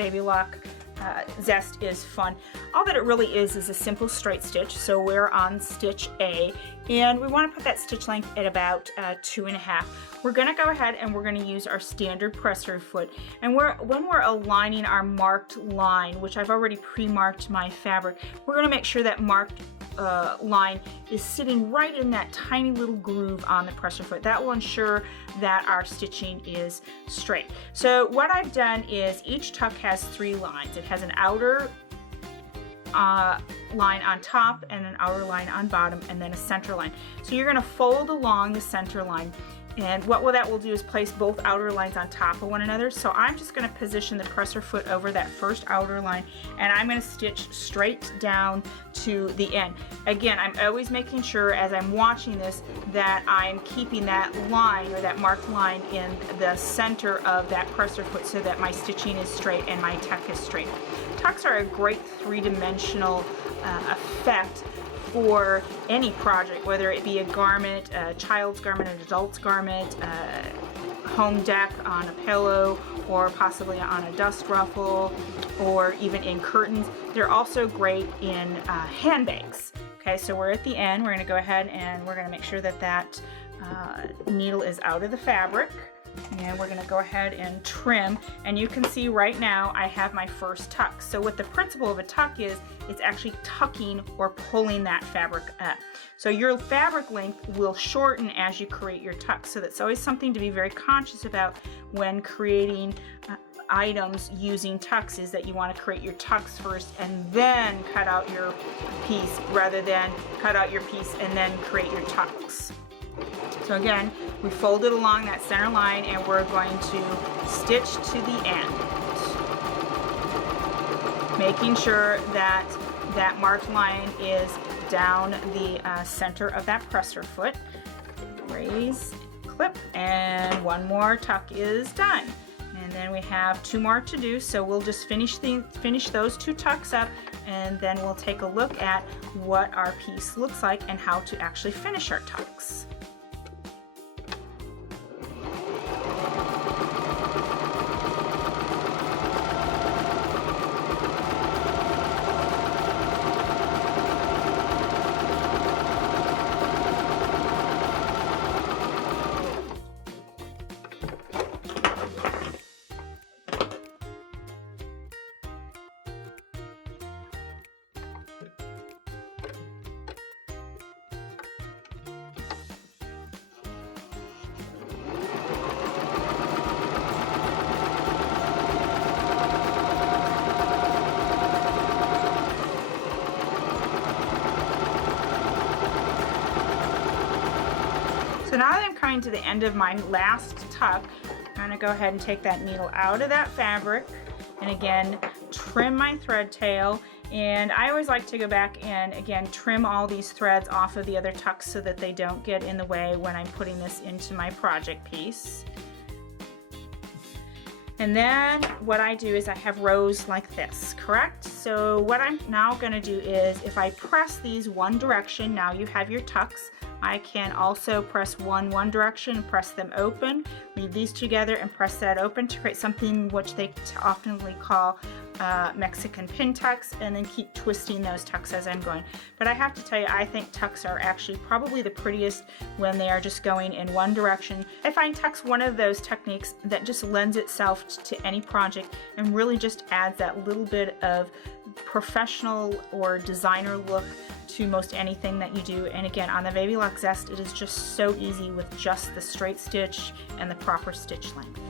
Baby Lock Zest is fun. All that it really is a simple straight stitch. So we're on stitch A, and we want to put that stitch length at about 2.5. We're going to go ahead and we're going to use our standard presser foot, and when we're aligning our marked line, which I've already pre-marked my fabric, we're going to make sure that marked line is sitting right in that tiny little groove on the presser foot. That will ensure that our stitching is straight. So what I've done is each tuck has 3 lines. It has an outer line on top and an outer line on bottom, and then a center line. So you're going to fold along the center line, and what that will do is place both outer lines on top of one another. So I'm just going to position the presser foot over that first outer line, and I'm going to stitch straight down to the end. Again, I'm always making sure as I'm watching this that I'm keeping that line or that marked line in the center of that presser foot so that my stitching is straight and my tuck is straight. Tucks are a great 3-dimensional effect for any project, whether it be a garment, a child's garment, an adult's garment, a home deck on a pillow, or possibly on a dust ruffle, or even in curtains. They're also great in handbags. Okay, so we're at the end. We're going to go ahead and we're going to make sure that that needle is out of the fabric. And we're going to go ahead and trim, and you can see right now I have my first tuck. So what the principle of a tuck is, it's actually tucking or pulling that fabric up. So your fabric length will shorten as you create your tuck. So that's always something to be very conscious about when creating items using tucks, is that you want to create your tucks first and then cut out your piece, rather than cut out your piece and then create your tucks. So again, we fold it along that center line, and we're going to stitch to the end, making sure that that marked line is down the center of that presser foot. Raise, clip, and one more tuck is done. And then we have 2 more to do, so we'll just finish those 2 tucks up, and then we'll take a look at what our piece looks like and how to actually finish our tucks. So now that I'm coming to the end of my last tuck, I'm going to go ahead and take that needle out of that fabric, and again trim my thread tail. And I always like to go back and again trim all these threads off of the other tucks so that they don't get in the way when I'm putting this into my project piece. And then what I do is I have rows like this, correct? So what I'm now going to do is, if I press these one direction, now you have your tucks. I can also press one direction and press them open, leave these together and press that open to create something which they oftenly call Mexican pin tucks, and then keep twisting those tucks as I'm going. But I have to tell you, I think tucks are actually probably the prettiest when they are just going in one direction. I find tucks one of those techniques that just lends itself to any project and really just adds that little bit of professional or designer look to most anything that you do. And again, on the Baby Lock Zest, it is just so easy with just the straight stitch and the proper stitch length.